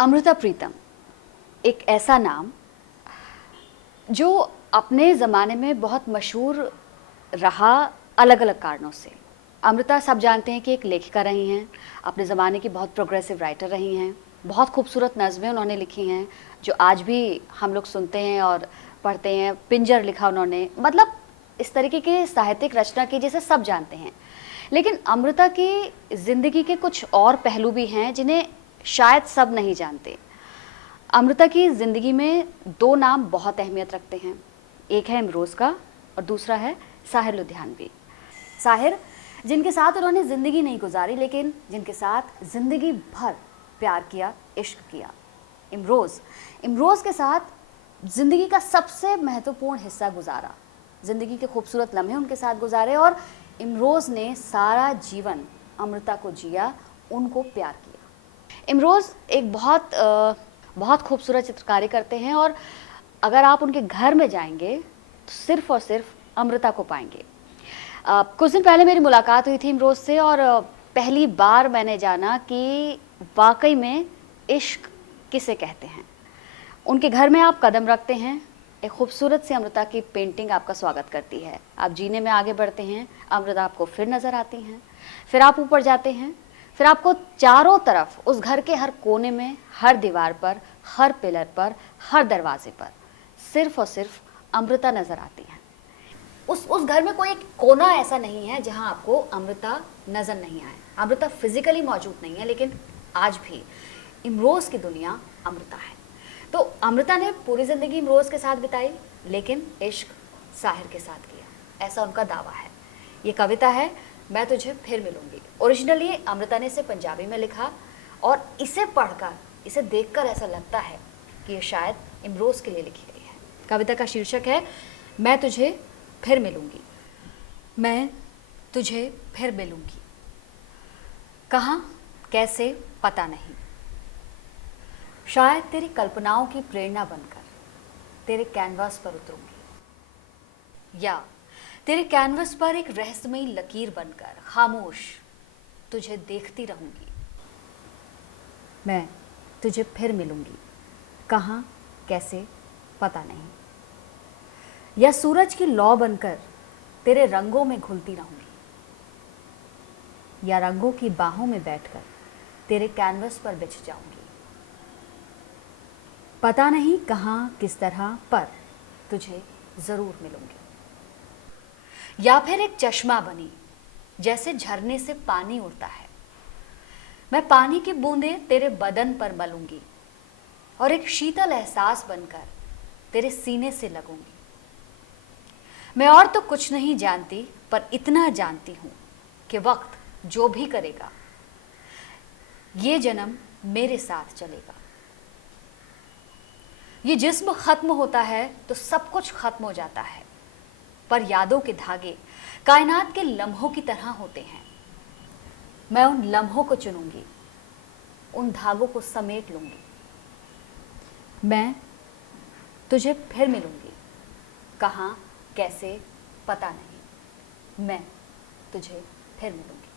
अमृता प्रीतम एक ऐसा नाम जो अपने ज़माने में बहुत मशहूर रहा अलग अलग कारणों से। अमृता सब जानते हैं कि एक लेखिका रही हैं, अपने ज़माने की बहुत प्रोग्रेसिव राइटर रही हैं, बहुत खूबसूरत नज़में उन्होंने लिखी हैं जो आज भी हम लोग सुनते हैं और पढ़ते हैं। पिंजर लिखा उन्होंने, मतलब इस तरीके की साहित्यिक रचना की जिसे सब जानते हैं। लेकिन अमृता की ज़िंदगी के कुछ और पहलू भी हैं जिन्हें शायद सब नहीं जानते। अमृता की ज़िंदगी में दो नाम बहुत अहमियत रखते हैं, एक है इमरोज़ का और दूसरा है साहिर लुधियानवी। साहिर जिनके साथ उन्होंने ज़िंदगी नहीं गुजारी लेकिन जिनके साथ ज़िंदगी भर प्यार किया, इश्क किया। इमरोज़ के साथ ज़िंदगी का सबसे महत्वपूर्ण हिस्सा गुजारा, ज़िंदगी के खूबसूरत लम्हे उनके साथ गुजारे और इमरोज़ ने सारा जीवन अमृता को जिया, उनको प्यार किया। इमरोज़ एक बहुत खूबसूरत चित्रकारी करते हैं और अगर आप उनके घर में जाएंगे तो सिर्फ़ और सिर्फ अमृता को पाएंगे। कुछ दिन पहले मेरी मुलाकात हुई थी इमरोज़ से और पहली बार मैंने जाना कि वाकई में इश्क किसे कहते हैं। उनके घर में आप कदम रखते हैं, एक खूबसूरत सी अमृता की पेंटिंग आपका स्वागत करती है। आप जीने में आगे बढ़ते हैं, अमृता आपको फिर नज़र आती हैं, फिर आप ऊपर जाते हैं, फिर आपको चारों तरफ उस घर के हर कोने में, हर दीवार पर, हर पिलर पर, हर दरवाजे पर सिर्फ और सिर्फ अमृता नज़र आती हैं। उस घर में कोई एक कोना ऐसा नहीं है जहां आपको अमृता नज़र नहीं आए। अमृता फिजिकली मौजूद नहीं है लेकिन आज भी इमरोज़ की दुनिया अमृता है। तो अमृता ने पूरी ज़िंदगी इमरोज़ के साथ बिताई लेकिन इश्क साहिर के साथ किया, ऐसा उनका दावा है। ये कविता है मैं तुझे फिर मिलूंगी। ओरिजिनली अमृता ने इसे पंजाबी में लिखा और इसे पढ़कर, इसे देखकर ऐसा लगता है कि ये शायद इमरोज़ के लिए लिखी गई है। कविता का शीर्षक है मैं तुझे फिर मिलूंगी। मैं तुझे फिर मिलूंगी, कहाँ कैसे पता नहीं। शायद तेरी कल्पनाओं की प्रेरणा बनकर तेरे कैनवास पर उतरूंगी या तेरे कैनवस पर एक रहस्यमयी लकीर बनकर खामोश तुझे देखती रहूंगी। मैं तुझे फिर मिलूंगी, कहाँ कैसे पता नहीं। या सूरज की लौ बनकर तेरे रंगों में घुलती रहूंगी या रंगों की बाहों में बैठकर तेरे कैनवस पर बिछ जाऊंगी। पता नहीं कहाँ किस तरह पर तुझे जरूर मिलूंगी। या फिर एक चश्मा बनी जैसे झरने से पानी उड़ता है, मैं पानी की बूंदें तेरे बदन पर मलूंगी और एक शीतल एहसास बनकर तेरे सीने से लगूंगी। मैं और तो कुछ नहीं जानती पर इतना जानती हूं कि वक्त जो भी करेगा ये जन्म मेरे साथ चलेगा। ये जिस्म खत्म होता है तो सब कुछ खत्म हो जाता है, पर यादों के धागे कायनात के लम्हों की तरह होते हैं। मैं उन लम्हों को चुनूंगी, उन धागों को समेट लूंगी। मैं तुझे फिर मिलूंगी, कहाँ कैसे पता नहीं। मैं तुझे फिर मिलूंगी।